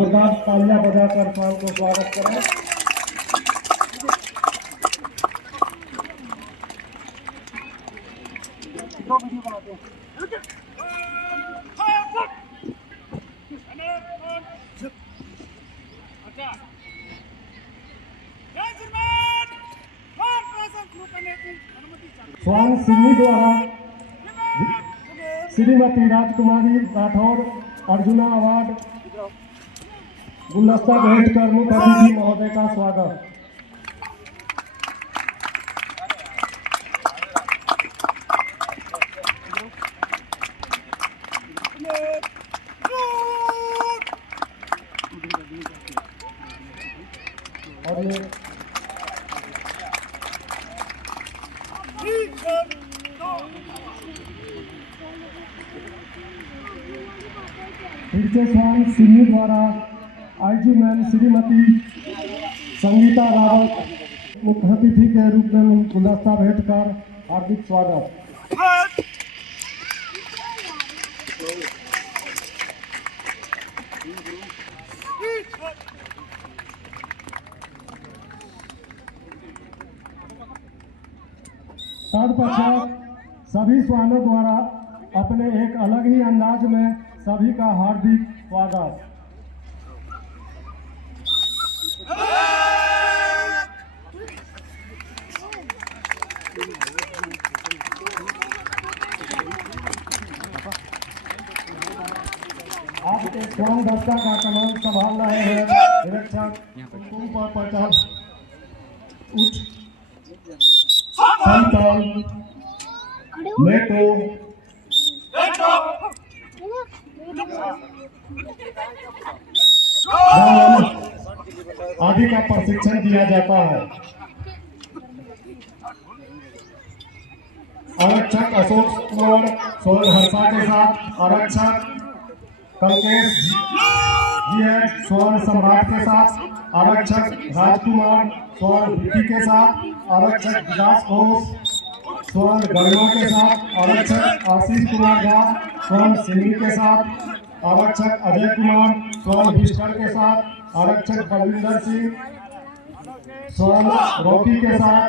जोरदार तालियां बजाकर स्वान को स्वागत करें। स्वान सिन्नी द्वारा श्रीमती राजकुमारी राठौर अर्जुना अवार्ड गुलदस्ता भेंट कर मुख्य अतिथि महोदय का स्वागत। और ये फिर स्वान सिन्नी द्वारा आईजी मैम श्रीमती संगीता रावत मुख्य अतिथि के रूप में गुलदस्ता भेंट कर हार्दिक स्वागत। तत्पश्चात सभी स्वानों द्वारा अपने एक अलग ही अंदाज में सभी का हार्दिक स्वागत। आप एक स्वान दस्ता का कमान संभाल रहे हैं निरीक्षक कुमकुम पर पचास उच्च संतान लेटो आदि का प्रशिक्षण दिया जाता है। आरक्षक अशोक कुमार सोलन हर्षा के साथ आरक्षक कलकेश जी है स्वर्ण सम्राट के साथ, आरक्षक राजकुमार स्वर्ण विकी के साथ, आरक्षक विकास घोष स्वर्ण गरिमा के साथ, आरक्षक आशीष कुमार झा स्वर्ण सिन्नी के साथ, आरक्षक अजय कुमार स्वर्ण विस्टर के साथ, आरक्षक बलविंदर सिंह स्वर्ण रॉकी के साथ,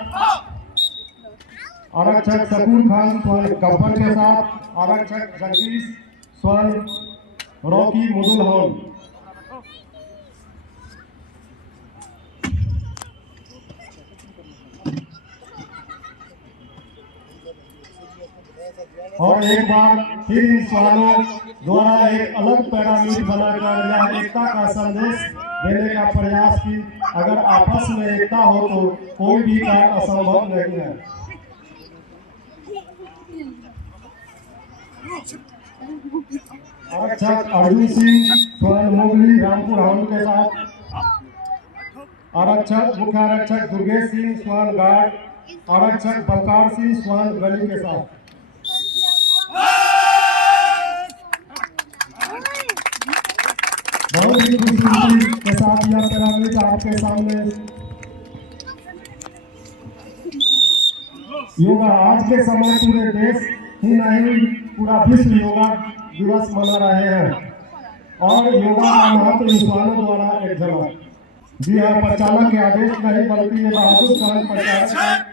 आरक्षक शकूर खान स्वर्ण गब्बर के साथ, आरक्षक जगदीश स्वर्ण रॉकी मुदुल हॉल। और एक बार फिर इन स्वानों द्वारा एक अलग पैरामीटर बनाकर यह एकता का संदेश देने का प्रयास की अगर आपस में एकता हो तो कोई भी कार्य असंभव नहीं है। आरक्षक अर्जुन सिंह स्वर्ण मोगली रामपुर हाउस के साथ, आरक्षक मुख्य आरक्षक दुर्गेश सिंह स्वर्ण गार्ड, आरक्षक बलकार सिंह स्वर्ण गली के साथ। बहुत ही खुशी के साथ यह पिरामिड आपके सामने योगा आज के समय पूरे देश ही नहीं पूरा विश्व योगा दिवस मना रहे हैं और योगा का महत्व स्वानों द्वारा एक झलक। जी हाँ, प्रचालक के आदेश नहीं बल्कि ये बहादुर स्वान प्रचारक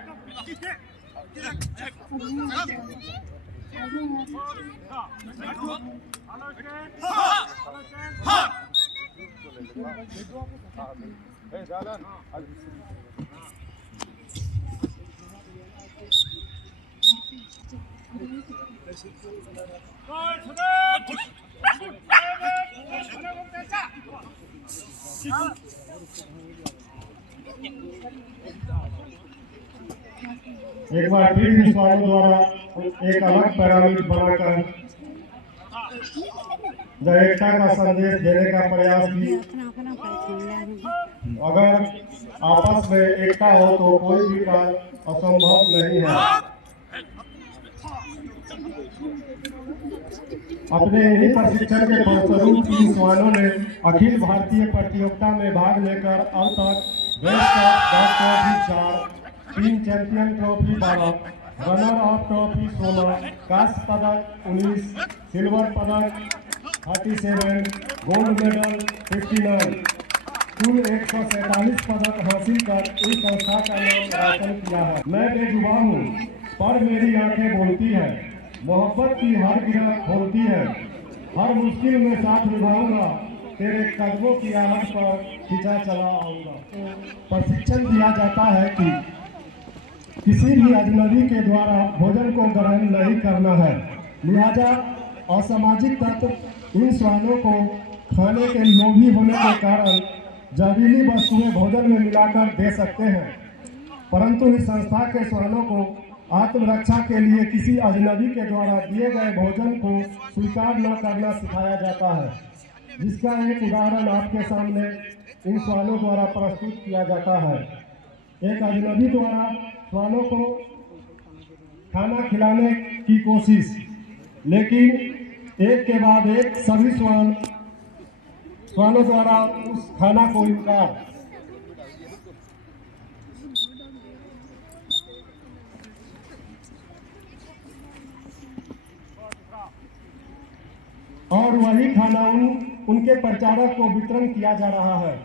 एक बार फिर इन स्वानों द्वारा एक अलग पिरामिड बनाकर एकता का संदेश देने का प्रयास की अगर आपस में एकता हो तो कोई भी कार्य असंभव नहीं है। अपने इन्हीं प्रशिक्षण के फलस्वरूप इन स्वानों ने अखिल भारतीय प्रतियोगिता में भाग लेकर अब तक वेस्ट cup 10 trophy 4, 3 champion trophy 12, runner up trophy 16, कांस्य पदक 19, सिल्वर पदक 47, गोल्ड मेडल 59, कुल 147 पदक हासिल कर इस संस्था का नाम रोशन किया है। मैं बेजुबां हूँ पर मेरी आंखें बोलती है, मोहब्बत की हर गिरह खोलती है, हर मुश्किल में साथ निभाऊंगा, तेरे कदमों की आहट पर खिंचा चला आऊंगा। प्रशिक्षण दिया जाता है कि किसी भी अजनबी के द्वारा भोजन को ग्रहण नहीं करना है, लिहाजा असामाजिक तत्व इन श्वानों को खाने के लोभी होने के कारण जहरीली वस्तुएं भोजन में मिलाकर दे सकते हैं, परंतु इस संस्था के श्वानों को आत्मरक्षा के लिए किसी अजनबी के द्वारा दिए गए भोजन को स्वीकार न करना सिखाया जाता है, जिसका एक उदाहरण आपके सामने इन श्वानों द्वारा प्रस्तुत किया जाता है। एक अजनबी द्वारा श्वानों को खाना खिलाने की कोशिश, लेकिन एक के बाद एक सभी श्वानों द्वारा उस खाना को इनकार। और वही खाना उनके प्रचारक को वितरण किया जा रहा है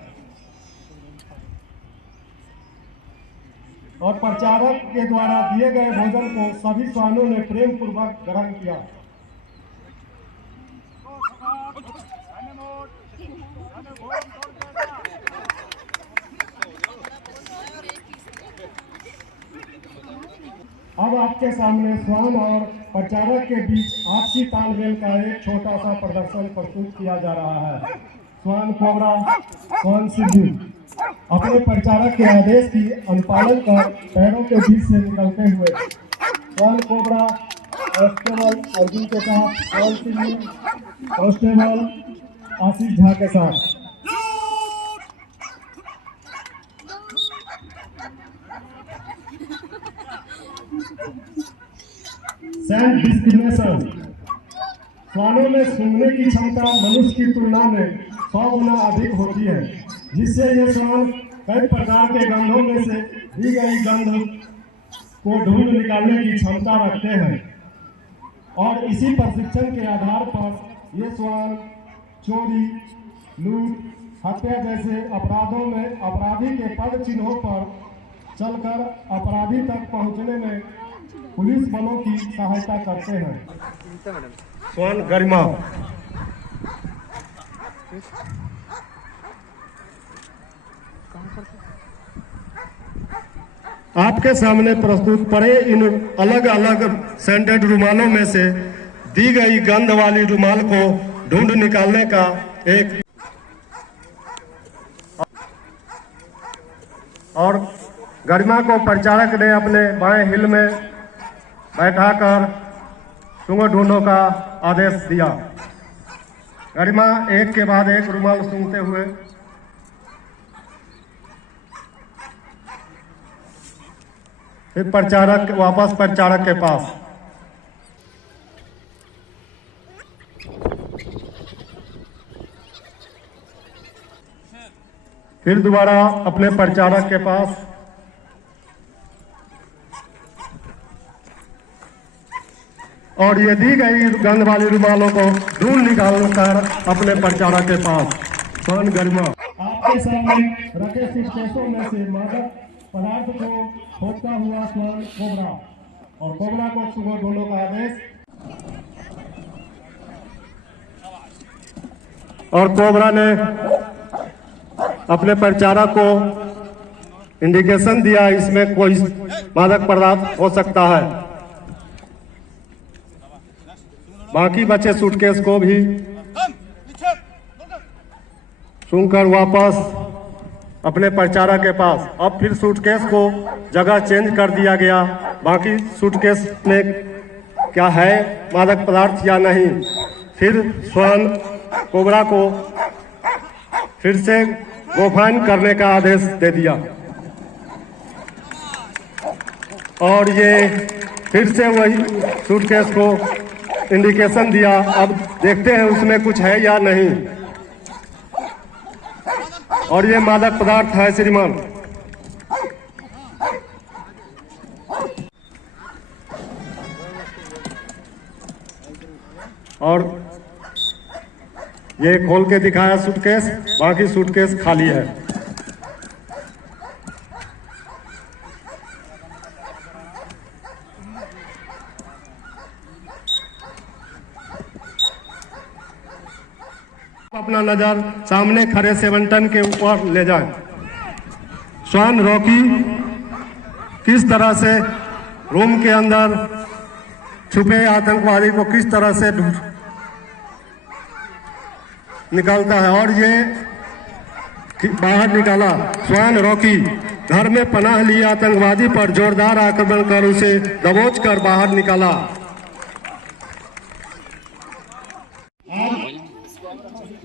और प्रचारक के द्वारा दिए गए भोजन को सभी श्वानों ने प्रेम पूर्वक ग्रहण किया। अब आपके सामने श्वान और प्रचारक के बीच आपसी तालमेल का एक छोटा सा प्रदर्शन प्रस्तुत किया जा रहा है। श्वान कोबरा, श्वान सिद्धू अपने प्रचारक के आदेश की अनुपालन कर पैरों के बीच से निकलते हुए श्वान कोबरा कांस्टेबल अर्जुन के साथ, श्वान सिद्धू कांस्टेबल आशीष झा के साथ। Self discrimination. श्वानों में सूंघने की क्षमता मनुष्य की तुलना में 100 गुना अधिक होती है, जिससे ये श्वान कई प्रकार के गंधों में से दी गई गंध को ढूंढ निकालने की क्षमता रखते हैं और इसी प्रशिक्षण के आधार पर ये श्वान चोरी, लूट, हत्या जैसे अपराधों में अपराधी के पद चिन्हों पर चलकर अपराधी तक पहुंचने में पुलिस बलों की सहायता करते हैं। श्वान गरिमा। आपके सामने प्रस्तुत पड़े इन अलग अलग सेंटेड रुमालों में से दी गई गंध वाली रुमाल को ढूंढ निकालने का एक और गरिमा को प्रचारक ने अपने बाएं हिल में बैठाकर सूंघो ढूंढो का आदेश दिया। गरिमा एक के बाद एक रुमाल सूंघते हुए फिर वापस प्रचारक के पास। फिर दोबारा अपने प्रचारक के पास। और ये दी गई गंध वाली रुमालों को ढूंढ निकाल कर अपने प्रचारक के पास। श्वान गरिमा। आपके सामने रखे सूटकेसों में से मादक पदार्थ को खोजता हुआ श्वान कोबरा और कोबरा को सुबह ढूंढो का आदेश। और कोबरा ने अपने प्रचारक को इंडिकेशन दिया, इसमें कोई मादक पदार्थ हो सकता है। बाकी बचे सूटकेस को भी सूंघकर वापस अपने प्रचारक के पास। अब फिर सूटकेस को जगह चेंज कर दिया गया, बाकी सूटकेस में क्या है मादक पदार्थ या नहीं। फिर श्वान कोबरा को फिर से गोफाइन करने का आदेश दे दिया और ये फिर से वही सूटकेस को इंडिकेशन दिया। अब देखते हैं उसमें कुछ है या नहीं। और ये मादक पदार्थ है श्रीमान। और ये खोल के दिखाया सूटकेस, बाकी सूटकेस खाली है। अपना नजर सामने खड़े 7 टन के ऊपर ले जाएं। स्वान रॉकी किस तरह से रूम के अंदर छुपे आतंकवादी को किस तरह से निकालता है, और ये बाहर निकाला। स्वान रॉकी घर में पनाह लिए आतंकवादी पर जोरदार आक्रमण कर उसे दबोच कर बाहर निकाला।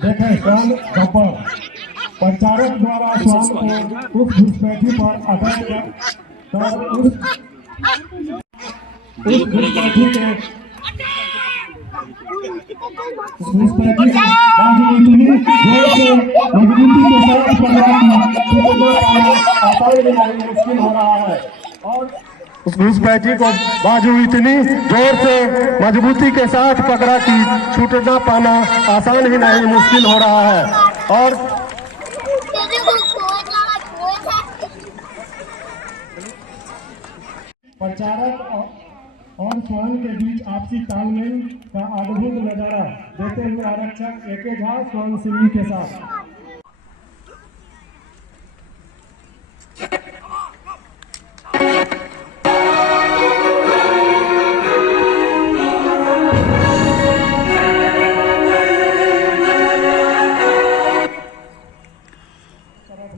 देखें स्वान गब्बर प्रचारक द्वारा स्वान को उस घुसपैठी पर अटैक कर उस घुसपैठी के इतनी जोर से मजबूती के साथ मुश्किल हो रहा है, और उस घुसपैठी को बाजू इतनी जोर से मजबूती के साथ पकड़ा कि छूटना पाना आसान ही नहीं, मुश्किल हो रहा है। और प्रचारक और स्वान के बीच आपसी तालमेल का अद्भुत नजारा देते हुए आरक्षक एके झा स्वान सिंह के साथ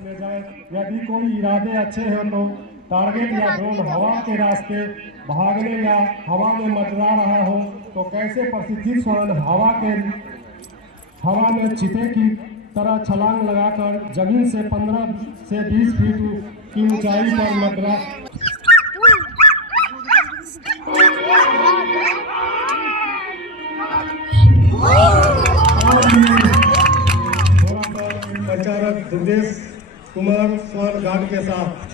ले जाए। यदि कोई इरादे अच्छे हैं तो टारगेट या ड्रोन हवा के रास्ते भागने या हवा में मंडरा रहा हो तो कैसे प्रशिक्षित स्वान हवा में चीते की तरह छलांग लगाकर जमीन से 15 से 20 फीट की ऊंचाई पर मंडरा प्रचारक दुर्गेश कुमार स्वान गार्ड के साथ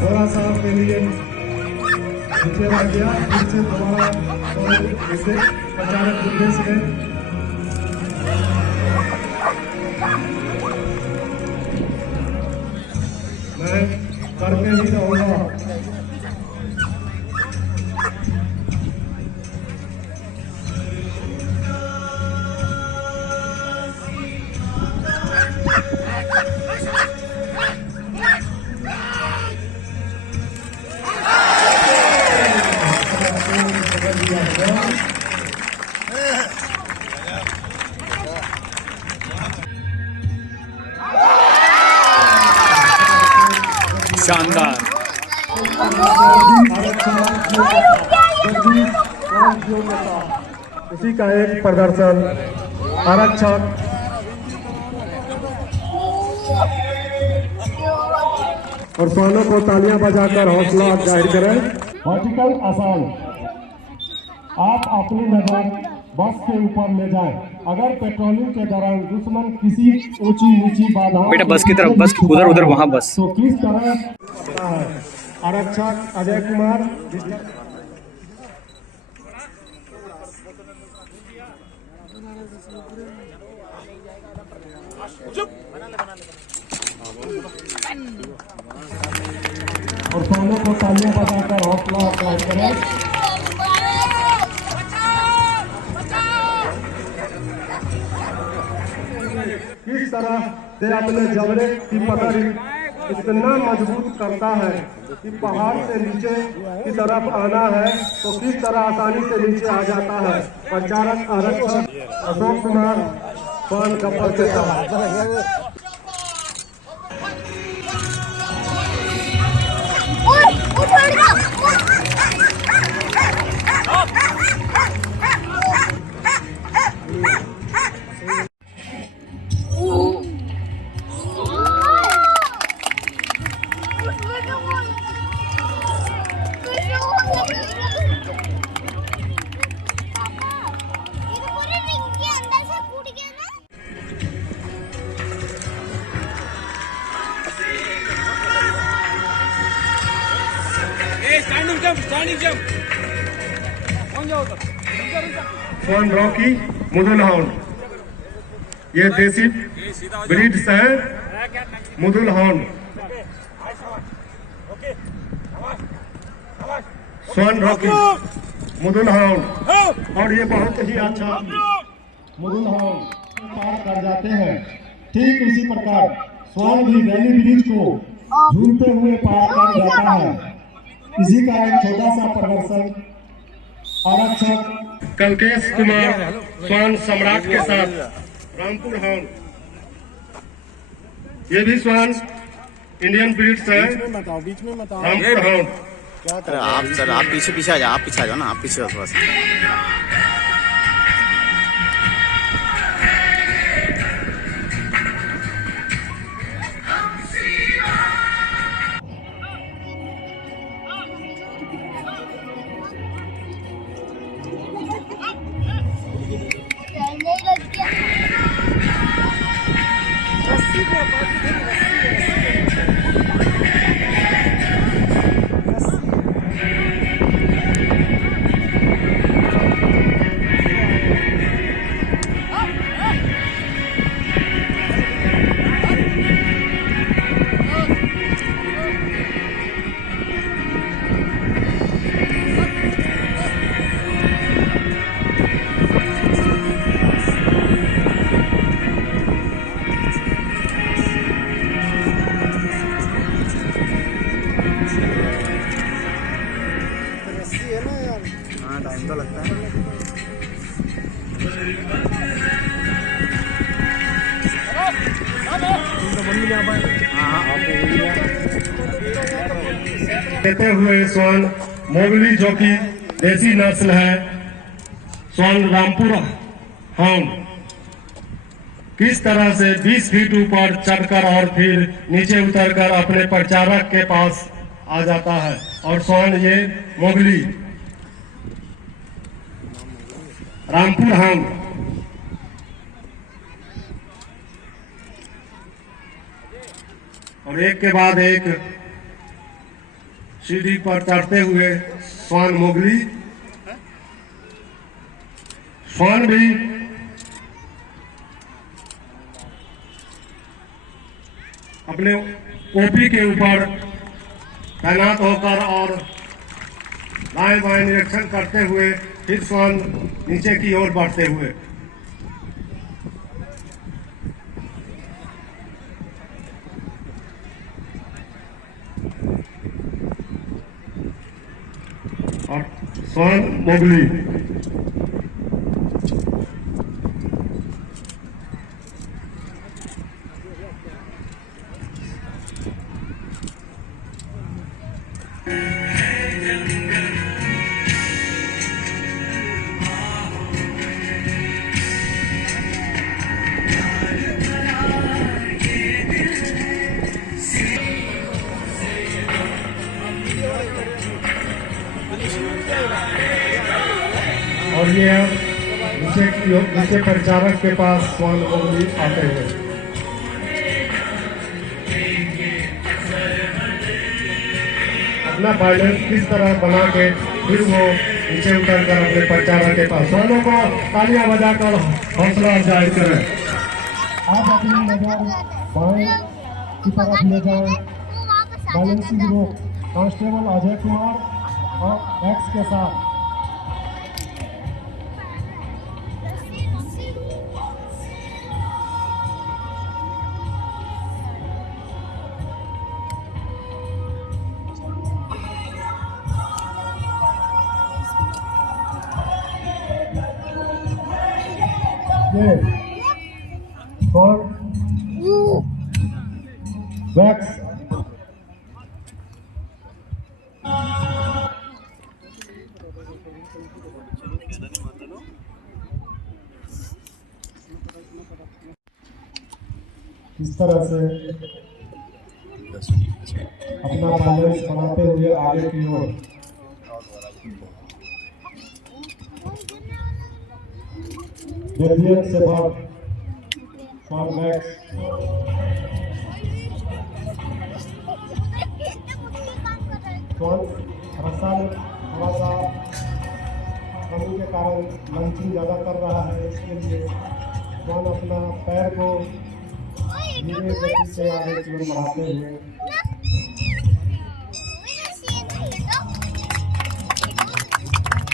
थोड़ा सा के लिए नीचे रख दिया, फिर से दोबारा प्रचारक दुर्गेश ने मैं करके ही रहूंगा। शानदार। इसी का एक प्रदर्शन आरक्षक और स्वानों को तालियां बजाकर हौसला जाहिर करें। वर्टिकल आसान, आप अपनी नजर बस के ऊपर ले जाएं। अगर पेट्रोलिंग के दौरान दुश्मन किसी ऊंची नीची बाधा बेटा बस की तरफ, बस उधर उधर वहाँ बस। तो किस तरह है। आरक्षक अजय कुमार और स्वानों को तालियां बजाकर हौसला अफजाई करें। किस तरह से अपने जबड़े की पकड़ इतना मजबूत करता है कि पहाड़ से नीचे की तरफ आना है तो किस तरह आसानी से नीचे आ जाता है। प्रचारक आरक्षक अशोक कुमार स्वान गब्बर के साथ स्वान रॉकी मुदुल हाउंड, ये देसी ब्रीड्स है मुदुल हाउंड। स्वान रॉकी मुदुल हाउंड, और ये बहुत ही अच्छा मुदुल हाउंड पार कर जाते हैं। ठीक इसी प्रकार स्वान भी वैली ब्रिज को झूलते हुए पार कर जाता है। इसी का एक छोटा सा प्रदर्शन आरक्षक कल्केश कुमार स्वान सम्राट के साथ रामपुर हाउंड, ये भी स्वान इंडियन ब्रीड्स है रामपुर हाउंड। अरे आप सर, आप पीछे पीछे आ जाओ, आप पीछे आ जाओ ना, आप पीछे थोड़ा सा। हाँ, टाइम तो लगता है। देते हुए स्वान मोगली जो कि देसी नस्ल है, स्वान रामपुर हाउंड किस तरह से 20 फीट ऊपर चढ़कर और फिर नीचे उतरकर अपने प्रचारक के पास आ जाता है। और स्वान ये मोगली रामपुर हाउंड और एक के बाद एक सीढ़ी पर चढ़ते हुए स्वान मोगली। स्वान भी अपने ओपी के ऊपर तैनात होकर और दाएं बाएं निरीक्षण करते हुए फिर स्वान नीचे की ओर बढ़ते हुए। और स्वान मोगली और ये नीचे प्रचारक के पास स्वान मोगली आते हुए। अपना बैलेंस किस तरह बना के फिर वो नीचे उतर कर अपने प्रचारक के पास। स्वानों को तालियां बजाकर हौसला अफजाई करें। आप अपनी नजर बाएं की तरफ ले जाएं। बैलेंसिंग रोक कांस्टेबल अजय कुमार और एक्स के साथ। ये कौन वैक्स इस तरह से अपना बैलेंस बनाते हुए आगे की ओर। डेविएट से भाग कॉन्वेक्स रस्सा में थोड़ा सा कमी के कारण लंचिंग ज़्यादा कर रहा है, इसके लिए स्वान अपना पैर को धीरे गति से आगे की ओर बढ़ाते हुए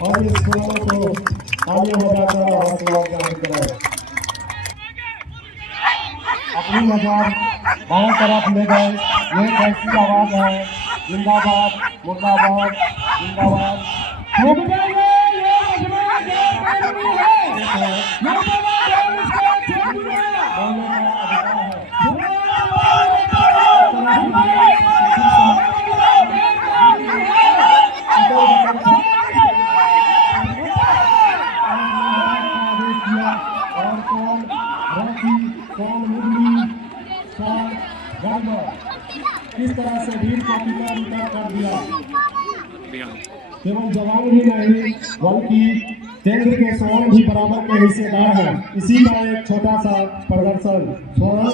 और इस स्वान को आगे हो जाकर हौसला अफजाई करें। अपनी नजर बाएं तरफ ले गए, ये कैसी आवाज है, जिंदाबाद मुर्दाबाद जिंदाबाद। इस तरह से भीड़ को पिता कर दिया। केवल जवान ही नहीं बल्कि केंद्र के स्वर्ण भी बराबर के हिस्सेदार हैं। इसी का एक छोटा सा प्रदर्शन स्वर्ण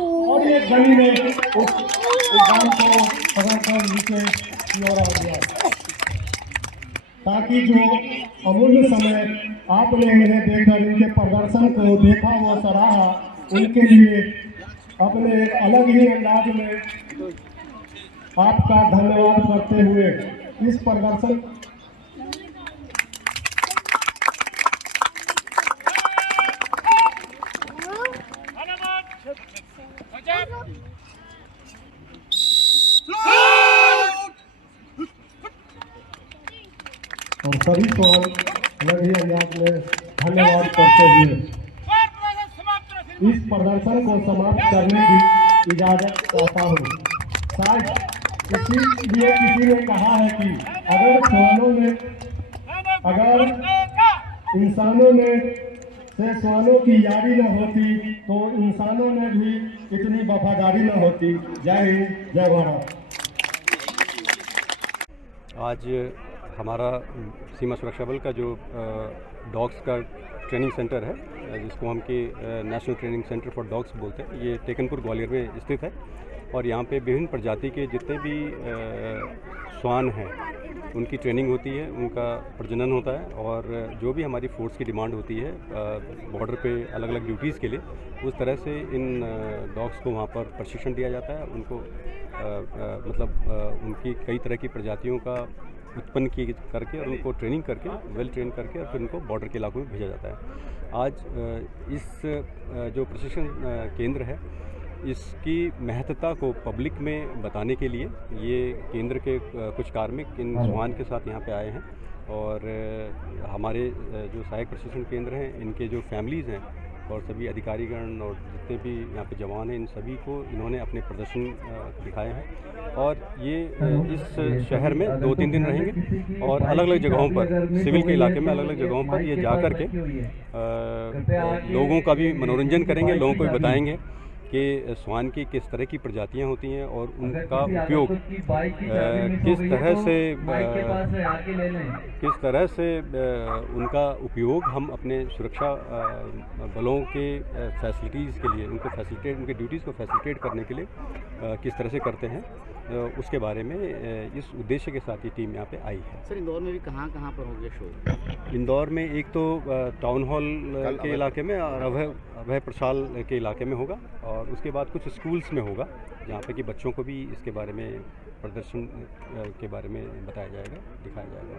और ये गली में उस गांव को पकड़कर नीचे की ओर आ गया, ताकि जो अमूल्य समय आपने इन्हें देखकर इनके प्रदर्शन को देखा व सराहा, उनके लिए अपने एक अलग ही अंदाज में आपका धन्यवाद करते हुए इस प्रदर्शन और सभी को लगी अंदाज में धन्यवाद करते हुए इस प्रदर्शन को समाप्त करने की इजाजत चाहता हूँ। शायद इसीलिए किसी ने कहा है कि अगर इंसानों में से स्वानों की यारी न होती तो इंसानों में भी इतनी वफादारी न होती। जय हिंद, जय भारत। आज हमारा सीमा सुरक्षा बल का जो डॉग्स का ट्रेनिंग सेंटर है, जिसको हम कि national training centre for dogs बोलते हैं, ये टेकनपुर ग्वालियर में स्थित है। और यहाँ पे विभिन्न प्रजाति के जितने भी श्वान हैं उनकी ट्रेनिंग होती है, उनका प्रजनन होता है। और जो भी हमारी फोर्स की डिमांड होती है बॉर्डर पे अलग अलग ड्यूटीज़ के लिए, उस तरह से इन डॉग्स को वहाँ पर प्रशिक्षण दिया जाता है। उनको उनकी कई तरह की प्रजातियों का उत्पन्न की करके और उनको ट्रेनिंग करके, वेल ट्रेन करके और फिर उनको बॉर्डर के इलाकों में भेजा जाता है। आज इस जो प्रशिक्षण केंद्र है, इसकी महत्ता को पब्लिक में बताने के लिए ये केंद्र के कुछ कार्मिक इन श्वान के साथ यहाँ पे आए हैं। और हमारे जो सहायक प्रशिक्षण केंद्र हैं, इनके जो फैमिलीज़ हैं और सभी अधिकारीगण और जितने भी यहाँ पे जवान हैं, इन सभी को इन्होंने अपने प्रदर्शन दिखाए हैं। और ये इस शहर में 2-3 दिन रहेंगे और अलग अलग जगहों पर, सिविल के इलाके में अलग अलग जगहों पर ये जा कर के लोगों का भी मनोरंजन करेंगे, लोगों को भी बताएंगे कि श्वान की किस तरह की प्रजातियां होती हैं और उनका उपयोग किस तरह से उनका उपयोग हम अपने सुरक्षा बलों के फैसिलिटीज़ के लिए उनके ड्यूटीज़ को फैसिलिटेट करने के लिए किस तरह से करते हैं, उसके बारे में इस उद्देश्य के साथ ये टीम यहाँ पे आई है। सर इंदौर में भी कहाँ हो गया शो? इंदौर में एक तो टाउन हॉल के इलाके में और अभय प्रसाल के इलाके में होगा, और उसके बाद कुछ स्कूल्स में होगा जहाँ पे कि बच्चों को भी इसके बारे में प्रदर्शन के बारे में बताया जाएगा, दिखाया जाएगा।